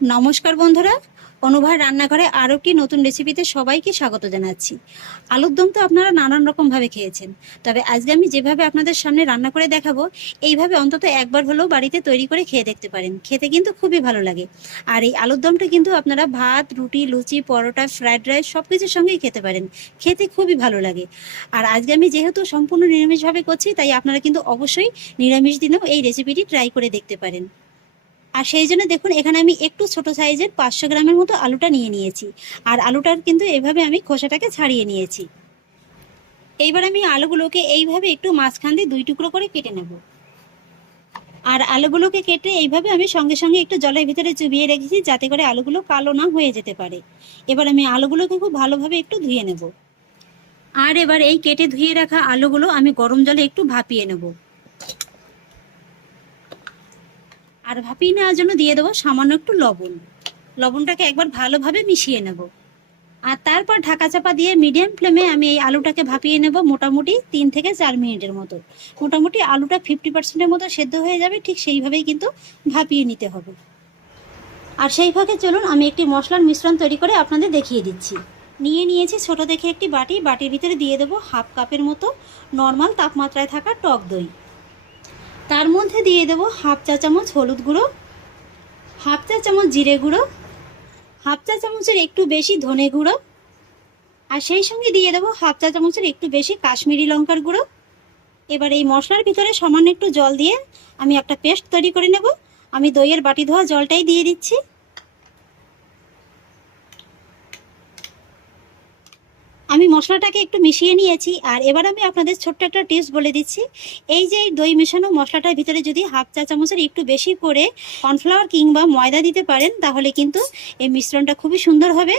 নমস্কার বন্ধুরা, অনুভার রান্নাঘরে আরও একটি নতুন রেসিপিতে সবাইকে স্বাগত জানাচ্ছি। আলুর দম তো আপনারা নানান রকমভাবে খেয়েছেন, তবে আজকে আমি যেভাবে আপনাদের সামনে রান্না করে দেখাবো, এইভাবে অন্তত একবার হলেও বাড়িতে তৈরি করে খেয়ে দেখতে পারেন। খেতে কিন্তু খুবই ভালো লাগে। আর এই আলুর দমটা কিন্তু আপনারা ভাত, রুটি, লুচি, পরোটা ফ্রাইড রাইস সব কিছুর সঙ্গেই খেতে পারেন। খেতে খুবই ভালো লাগে। আর আজকে আমি যেহেতু সম্পূর্ণ নিরামিষভাবে করছি, তাই আপনারা কিন্তু অবশ্যই নিরামিষ দিনেও এই রেসিপিটি ট্রাই করে দেখতে পারেন। আর সেই জন্য দেখুন, এখানে আমি একটু ছোট সাইজের পাঁচশো গ্রামের মতো আলুটা নিয়ে নিয়েছি। আর আলুটার কিন্তু এভাবে আমি খোসাটাকে ছাড়িয়ে নিয়েছি। এইবার আমি আলুগুলোকে এইভাবে একটু মাঝখান দিয়ে দুই টুকরো করে কেটে নেব। আর আলুগুলোকে কেটে এইভাবে আমি সঙ্গে সঙ্গে একটু জলের ভিতরে চুবিয়ে রেখেছি, যাতে করে আলুগুলো কালো না হয়ে যেতে পারে। এবার আমি আলুগুলোকে খুব ভালোভাবে একটু ধুয়ে নেব। আর এবার এই কেটে ধুয়ে রাখা আলুগুলো আমি গরম জলে একটু ভাপিয়ে নেব। আর ভাপিয়ে নেওয়ার জন্য দিয়ে দেবো সামান্য একটু লবণ। লবণটাকে একবার ভালোভাবে মিশিয়ে নেব। আর তারপর ঢাকা চাপা দিয়ে মিডিয়াম ফ্লেমে আমি এই আলুটাকে ভাপিয়ে নেব মোটামুটি তিন থেকে চার মিনিটের মতো। মোটামুটি আলুটা ফিফটি পার্সেন্টের মতো সেদ্ধ হয়ে যাবে, ঠিক সেইভাবেই কিন্তু ভাপিয়ে নিতে হবে। আর সেই ফাঁকে চলুন, আমি একটি মশলার মিশ্রণ তৈরি করে আপনাদের দেখিয়ে দিচ্ছি। নিয়ে নিয়েছি ছোট দেখে একটি বাটি। বাটির ভিতরে দিয়ে দেবো হাফ কাপের মতো নর্মাল তাপমাত্রায় থাকা টক দই। তার মধ্যে দিয়ে দেবো হাফ চা চামচ হলুদ গুঁড়ো, হাফ চা চামচ জিরে গুঁড়ো, হাফ চা চামচের একটু বেশি ধনে গুঁড়ো আর সেই সঙ্গে দিয়ে দেবো হাফ চা চামচের একটু বেশি কাশ্মীরি লঙ্কার গুঁড়ো। এবার এই মশলার ভিতরে সামান্য একটু জল দিয়ে আমি একটা পেস্ট তৈরি করে নেব। আমি দইয়ের বাটি ধোয়া জলটাই দিয়ে দিচ্ছি। মশলাটাকে একটু মিশিয়ে নিয়েছি, আর এবার আমি আপনাদের ছোট্ট একটা টিপস বলে দিচ্ছি। এই যে দই মেশানো মশলাটার ভিতরে যদি হাফ চা চামচের একটু বেশি করে কর্নফ্লাওয়ার কিংবা ময়দা দিতে পারেন, তাহলে কিন্তু এই মিশ্রণটা খুবই সুন্দর হবে।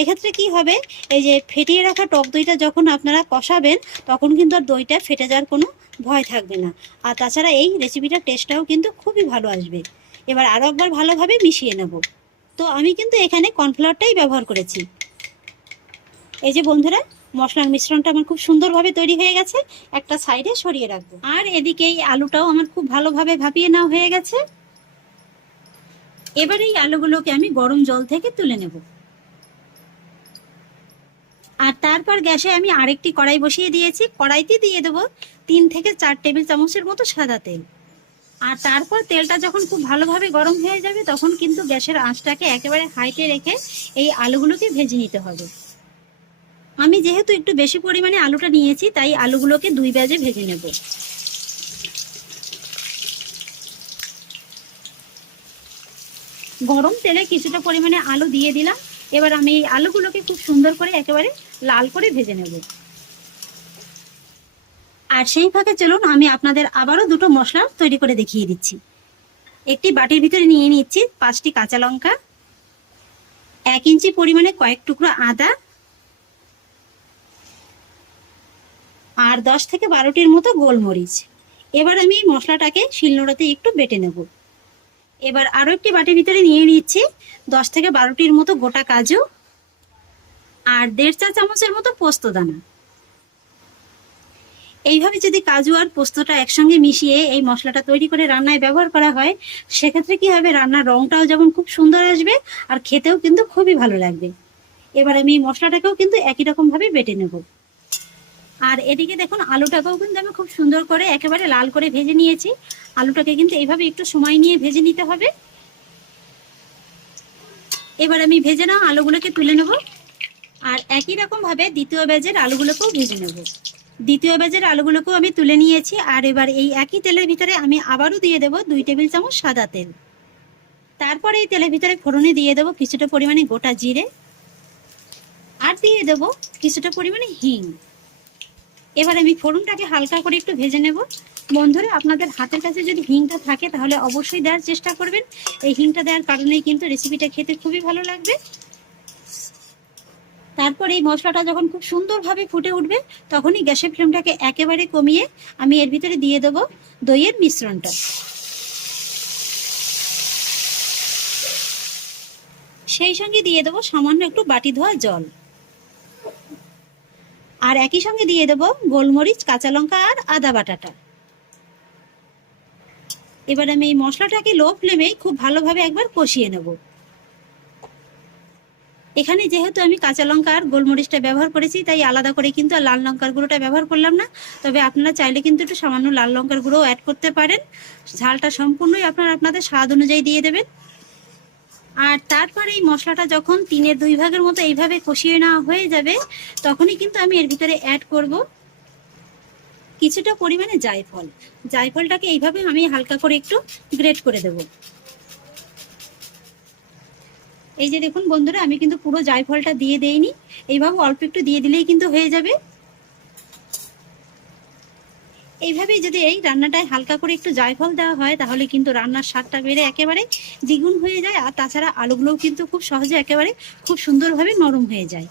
এক্ষেত্রে কি হবে? এই যে ফেটিয়ে রাখা টক দইটা যখন আপনারা কষাবেন, তখন কিন্তু আর দইটা ফেটে যাওয়ার কোনো ভয় থাকবে না। আর তাছাড়া এই রেসিপিটার টেস্টটাও কিন্তু খুবই ভালো আসবে। এবার আরও একবার ভালোভাবে মিশিয়ে নেব। তো আমি কিন্তু এখানে কর্নফ্লাওয়ারটাই ব্যবহার করেছি। এই যে বন্ধুরা মশলার মিশ্রণটা আমার খুব সুন্দরভাবে তৈরি হয়ে গেছে। একটা সাইডে সরিয়ে রাখব। আর এদিকে এই আলুটাও আমার খুব ভালোভাবে ভাপিয়ে নেওয়া হয়ে গেছে। এবার এই আলুগুলোকে আমি গরম জল থেকে তুলে নেব। আর তারপর গ্যাসে আমি আরেকটি কড়াই বসিয়ে দিয়েছি। কড়াইতে দিয়ে দেব তিন থেকে চার টেবিল চামচের মতো সাদা তেল। আর তারপর তেলটা যখন খুব ভালোভাবে গরম হয়ে যাবে, তখন কিন্তু গ্যাসের আঁচটাকে একেবারে হাইটে রেখে এই আলুগুলোকে ভেজে নিতে হবে। আমি যেহেতু একটু বেশি পরিমাণে আলুটা নিয়েছি, তাই আলুগুলোকে দুই ব্যাজে ভেজে নেব। গরম তেলে কিছুটা পরিমাণে আলু দিয়ে দিলাম। এবার আমি আলুগুলোকে খুব সুন্দর করে একেবারে লাল করে ভেজে নেব। আর সেই ফাঁকে চলুন, আমি আপনাদের আবারও দুটো মশলা তৈরি করে দেখিয়ে দিচ্ছি। একটি বাটির ভিতরে নিয়ে নিচ্ছি পাঁচটি কাঁচা লঙ্কা, এক ইঞ্চি পরিমাণে কয়েক টুকরো আদা আর দশ থেকে বারোটির মতো গোলমরিচ। এবার আমি এই মশলাটাকে শিলনোড়াতে একটু বেটে নেব। এবার আরও একটি বাটির ভিতরে নিয়ে নিচ্ছি দশ থেকে বারোটির মতো গোটা কাজু আর দেড় চা চামচের মতো পোস্ত দানা। এইভাবে যদি কাজু আর পোস্তটা একসঙ্গে মিশিয়ে এই মশলাটা তৈরি করে রান্নায় ব্যবহার করা হয়, সেক্ষেত্রে কি হবে? রান্নার রংটাও যেমন খুব সুন্দর আসবে আর খেতেও কিন্তু খুবই ভালো লাগবে। এবার আমি এই মশলাটাকেও কিন্তু একই রকম ভাবে বেটে নেব। আর এদিকে দেখুন, আলুটাকেও কিন্তু আমি খুব সুন্দর করে একেবারে লাল করে ভেজে নিয়েছি। আলুটাকে কিন্তু এইভাবে একটু সময় নিয়ে ভেজে নিতে হবে। এবার আমি ভেজে নাও আলুগুলোকে তুলে নেব। আর একই রকম ভাবে দ্বিতীয় ব্যাজের আলুগুলোকেও ভেজে নেব। দ্বিতীয় ব্যাজের আলুগুলোকেও আমি তুলে নিয়েছি। আর এবার এই একই তেলের ভিতরে আমি আবারও দিয়ে দেব দুই টেবিল চামচ সাদা তেল। তারপরে এই তেলের ভিতরে ফোড়নে দিয়ে দেবো কিছুটা পরিমাণে গোটা জিরে। আর দিয়ে দেবো কিছুটা পরিমাণে হিং। এবার আমি ফোড়নটাকে হালকা করে একটু ভেজে নেব। বন্ধুরা, আপনাদের হাতের কাছে যদি হিংটা থাকে, তাহলে অবশ্যই দেওয়ার চেষ্টা করবেন। এই হিংটা দেওয়ার কারণেই কিন্তু রেসিপিটা খেতে খুবই ভালো লাগবে। তারপর এই মশলাটা যখন খুব সুন্দরভাবে ফুটে উঠবে, তখনই গ্যাসের ফ্লেমটাকে একেবারে কমিয়ে আমি এর ভিতরে দিয়ে দেব দইয়ের মিশ্রণটা। সেই সঙ্গে দিয়ে দেবো সামান্য একটু বাটি ধোয়া জল। আর একই সঙ্গে দিয়ে দেব গোলমরিচ, কাঁচা লঙ্কা আর আদা বাটাটা। এবার আমি এই মশলাটাকে লো ফ্লেমে খুব ভালোভাবে একবার কষিয়ে নেব। এখানে যেহেতু আমি কাঁচা লঙ্কা আর গোলমরিচটা ব্যবহার করেছি, তাই আলাদা করে কিন্তু লাল লঙ্কার গুঁড়োটা ব্যবহার করলাম না। তবে আপনারা চাইলে কিন্তু একটু সামান্য লাল লঙ্কার গুঁড়ো অ্যাড করতে পারেন। ঝালটা সম্পূর্ণই আপনারা আপনাদের স্বাদ অনুযায়ী দিয়ে দেবেন। আর তারপরে এই মশলাটা যখন তিনের দুই ভাগের মতো এইভাবে কষিয়ে নেওয়া হয়ে যাবে, তখনই কিন্তু আমি এর ভিতরে অ্যাড করব কিছুটা পরিমাণে জায়ফল। জায়ফলটাকে এইভাবে আমি হালকা করে একটু গ্রেট করে দেব। এই যে দেখুন বন্ধুরা, আমি কিন্তু পুরো জায়ফলটা দিয়ে দেইনি। এইভাবে অল্প একটু দিয়ে দিলেই কিন্তু হয়ে যাবে। এইভাবেই যদি এই রান্নাটায় হালকা করে একটু জায়ফল দেওয়া হয়, তাহলে কিন্তু রান্নার স্বাদটা বেড়ে একেবারে দ্বিগুণ হয়ে যায়। আর তাছাড়া আলুগুলোও কিন্তু খুব সহজে একেবারে খুব সুন্দরভাবে নরম হয়ে যায়।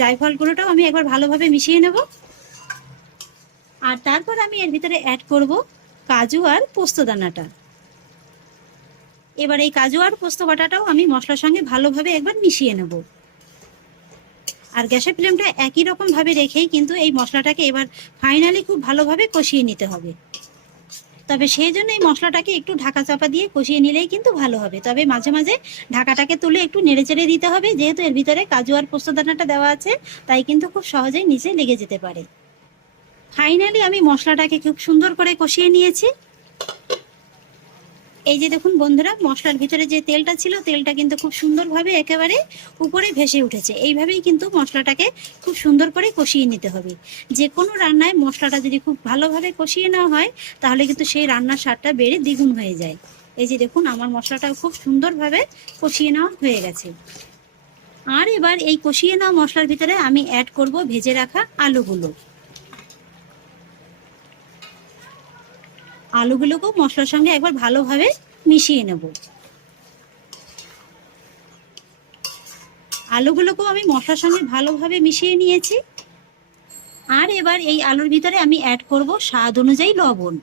জায়ফলগুলোটাও আমি একবার ভালোভাবে মিশিয়ে নেব। আর তারপর আমি এর ভিতরে অ্যাড করব কাজু আর পোস্তদানাটা এবার এই কাজু আর পোস্ত বাটাটাও আমি মশলার সঙ্গে ভালোভাবে একবার মিশিয়ে নেব। আর গ্যাসের ফ্লেমটা একই রকম ভাবে রেখেই কিন্তু এই মশলাটাকে এবার ফাইনালি খুব ভালোভাবে কষিয়ে নিতে হবে। তবে সেই জন্য এই মশলাটাকে একটু ঢাকা চাপা দিয়ে কষিয়ে নিলেই কিন্তু ভালো হবে। তবে মাঝে মাঝে ঢাকাটাকে তুলে একটু নেড়ে চেড়ে দিতে হবে, যেহেতু এর ভিতরে কাজু আর পোস্তদানাটা দেওয়া আছে, তাই কিন্তু খুব সহজেই নিচে লেগে যেতে পারে। ফাইনালি আমি মশলাটাকে খুব সুন্দর করে কষিয়ে নিয়েছি। এই যে দেখুন বন্ধুরা, মশলার ভিতরে যে তেলটা ছিল, তেলটা কিন্তু খুব সুন্দরভাবে একেবারে উপরে ভেসে উঠেছে। এইভাবেই কিন্তু মশলাটাকে খুব সুন্দর করে কষিয়ে নিতে হবে। যে কোনো রান্নায় মশলাটা যদি খুব ভালোভাবে কষিয়ে নেওয়া হয়, তাহলে কিন্তু সেই রান্নার স্বাদটা বেড়ে দ্বিগুণ হয়ে যায়। এই যে দেখুন, আমার মশলাটা খুব সুন্দরভাবে কষিয়ে নেওয়া হয়ে গেছে। আর এবার এই কষিয়ে নেওয়া মশলার ভিতরে আমি অ্যাড করব ভেজে রাখা আলুগুলো। আলুগুলোকেও মশলার সঙ্গে একবার ভালোভাবে মিশিয়ে নেব। আলুগুলোকেও আমি মশলার সঙ্গে ভালোভাবে মিশিয়ে নিয়েছি। আর এবার এই আলুর ভিতরে আমি অ্যাড করব স্বাদ অনুযায়ী লবণ।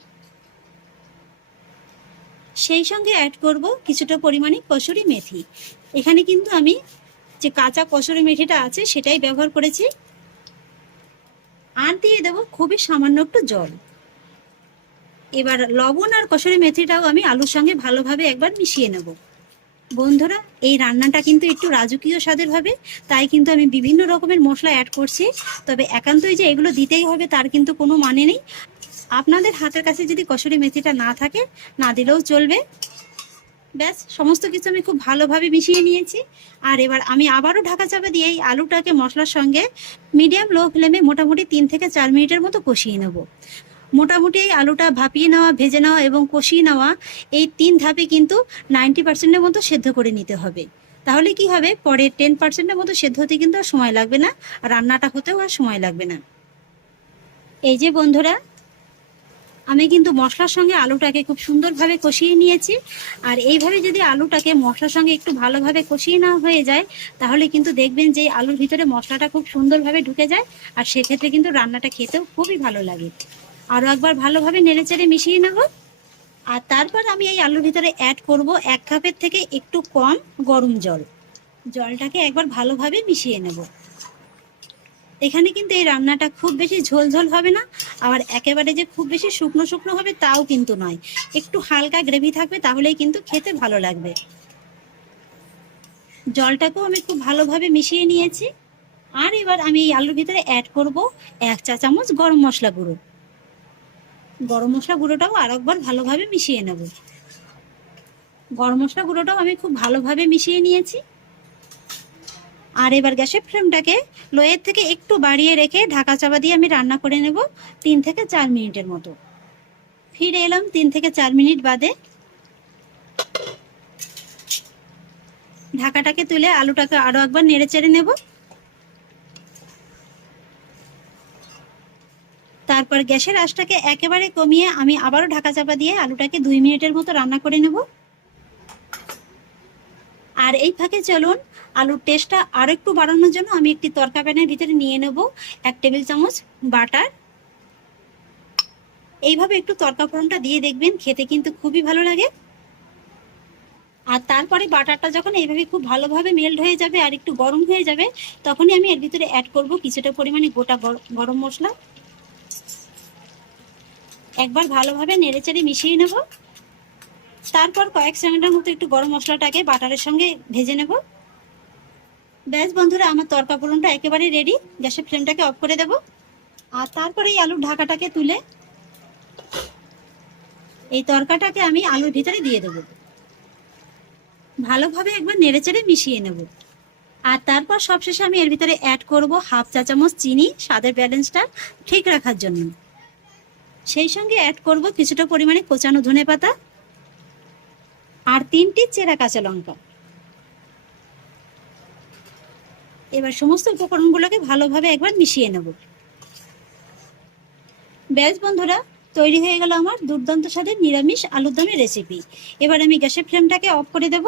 সেই সঙ্গে অ্যাড করব কিছুটা পরিমাণে কসুরি মেথি। এখানে কিন্তু আমি যে কাঁচা কসুরি মেথিটা আছে সেটাই ব্যবহার করেছি। আর দিয়ে দেবো খুবই সামান্য একটু জল। এবার লবণ আর কসুরি মেথিটাও আমি আলুর সঙ্গে ভালোভাবে একবার মিশিয়ে নেব। বন্ধুরা, এই রান্নাটা কিন্তু একটু রাজকীয় স্বাদের হবে, তাই কিন্তু আমি বিভিন্ন রকমের মশলা অ্যাড করছি। তবে একান্তই যে এগুলো দিতেই হবে তার কিন্তু কোনো মানে নেই। আপনাদের হাতের কাছে যদি কসুরি মেথিটা না থাকে, না দিলেও চলবে। ব্যাস, সমস্ত কিছু আমি খুব ভালোভাবে মিশিয়ে নিয়েছি। আর এবার আমি আবারও ঢাকা চাপা দিয়ে এই আলুটাকে মশলার সঙ্গে মিডিয়াম লো ফ্লেমে মোটামুটি তিন থেকে চার মিনিটের মতো কষিয়ে নেব। মোটামুটি এই আলুটা ভাপিয়ে নেওয়া, ভেজে নেওয়া এবং কষিয়ে নেওয়া এই তিন ধাপে কিন্তু নাইনটি পার্সেন্টের মতো সেদ্ধ করে নিতে হবে। তাহলে কি হবে? পরে টেন পার্সেন্টের মতো সেদ্ধ হতে কিন্তু আর সময় লাগবে না রান্নাটা হতেও আর সময় লাগবে না। এই যে বন্ধুরা, আমি কিন্তু মশলার সঙ্গে আলুটাকে খুব সুন্দরভাবে কষিয়ে নিয়েছি। আর এইভাবে যদি আলুটাকে মশলার সঙ্গে একটু ভালোভাবে কষিয়ে নেওয়া হয়ে যায়, তাহলে কিন্তু দেখবেন যে আলুর ভিতরে মশলাটা খুব সুন্দরভাবে ঢুকে যায়, আর সেক্ষেত্রে কিন্তু রান্নাটা খেতেও খুবই ভালো লাগে। আরও একবার ভালোভাবে নেড়েচেড়ে মিশিয়ে নেব। আর তারপর আমি এই আলুর ভিতরে অ্যাড করব এক কাপের থেকে একটু কম গরম জল। জলটাকে একবার ভালোভাবে মিশিয়ে নেব। এখানে কিন্তু এই রান্নাটা খুব বেশি ঝোল ঝোল হবে না, আবার একেবারে যে খুব বেশি শুকনো শুকনো হবে তাও কিন্তু নয়। একটু হালকা গ্রেভি থাকবে তাহলেই কিন্তু খেতে ভালো লাগবে। জলটাকেও আমি খুব ভালোভাবে মিশিয়ে নিয়েছি। আর এবার আমি এই আলুর ভিতরে অ্যাড করব এক চা চামচ গরম মশলা গুঁড়ো। গরম মশলা গুঁড়োটাও আরেকবার ভালোভাবে মিশিয়ে নেব। গরম মশলা গুঁড়োটাও আমি খুব ভালোভাবে মিশিয়ে নিয়েছি। আর এবার গ্যাসের ফ্লেমটাকে লোয়ের থেকে একটু বাড়িয়ে রেখে ঢাকা চাপা দিয়ে আমি রান্না করে নেব তিন থেকে চার মিনিটের মতো। ফিরে এলাম তিন থেকে চার মিনিট বাদে। ঢাকাটাকে তুলে আলুটাকে আরও একবার নেড়ে চেড়ে নেব। তারপর গ্যাসের আঁচটাকে একেবারে কমিয়ে আমি আবারও ঢাকা চাপা দিয়ে আলুটাকে দুই মিনিটের মতো রান্না করে নেব। আর এই ফাঁকে চলুন, আলুর টেস্টটা আর একটু বাড়ানোর জন্য আমি একটি তরকা প্যানের ভিতরে নিয়ে নেব এক টেবিল চামচ বাটার। এইভাবে একটু তরকা ফোড়নটা দিয়ে দেখবেন, খেতে কিন্তু খুবই ভালো লাগে। আর তারপরে বাটারটা যখন এইভাবে খুব ভালোভাবে মেল্ট হয়ে যাবে আর একটু গরম হয়ে যাবে, তখনই আমি এর ভিতরে অ্যাড করব কিছুটা পরিমাণে গোটা গরম মশলা। একবার ভালোভাবে নেড়েচেড়ে মিশিয়ে নেব। তারপর কয়েক সেকেন্ডের মতো একটু গরম মশলাটাকে বাটারের সঙ্গে ভেজে নেব। ব্যাস বন্ধুরা, আমার তরকা পোড়নটা একেবারে রেডি গ্যাসের ফ্লেমটাকে অফ করে দেব। আর তারপরে এই আলুর ঢাকাটাকে তুলে এই তরকাটাকে আমি আলুর ভিতরে দিয়ে দেব। ভালোভাবে একবার নেড়েচেড়ে মিশিয়ে নেব। আর তারপর সবশেষে আমি এর ভিতরে অ্যাড করব হাফ চা চামচ চিনি, স্বাদের ব্যালেন্সটা ঠিক রাখার জন্য। সেই সঙ্গে অ্যাড করব কিছুটা পরিমাণে কোচানো ধনে পাতা আর তিনটি চেরা কাঁচা লঙ্কা। এবার সমস্ত উপকরণগুলোকে ভালোভাবে একবার মিশিয়ে নেব। ব্যাস বন্ধুরা, তৈরি হয়ে গেল আমার দুর্দান্ত স্বাদের নিরামিষ আলুর দমের রেসিপি এবার আমি গ্যাসের ফ্লেমটাকে অফ করে দেব।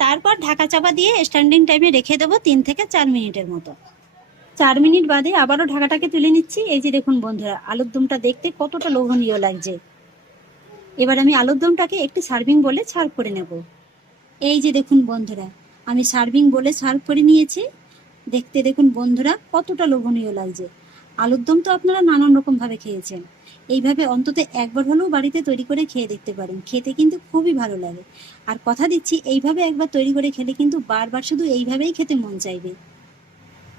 তারপর ঢাকা চাপা দিয়ে স্ট্যান্ডিং টাইমে রেখে দেবো তিন থেকে চার মিনিটের মতো। চার মিনিট বাদে আবারও ঢাকাটাকে তুলে নিচ্ছি। এই যে দেখুন বন্ধুরা, আলুর দমটা দেখতে কতটা লোভনীয় লাগছে। এবার আমি আলুর দমটাকে একটু সার্ভিং বলে সার্ভ করে নেব। এই যে দেখুন বন্ধুরা, আমি সার্ভিং বলে সার্ভ করে নিয়েছি। দেখতে দেখুন বন্ধুরা, কতটা লোভনীয় লাগছে। আলুর দম তো আপনারা নানান রকম ভাবে খেয়েছেন। এইভাবে অন্তত একবার হলেও বাড়িতে তৈরি করে খেয়ে দেখতে পারেন। খেতে কিন্তু খুবই ভালো লাগে। আর কথা দিচ্ছি, এইভাবে একবার তৈরি করে খেলে কিন্তু বারবার শুধু এইভাবেই খেতে মন চাইবে।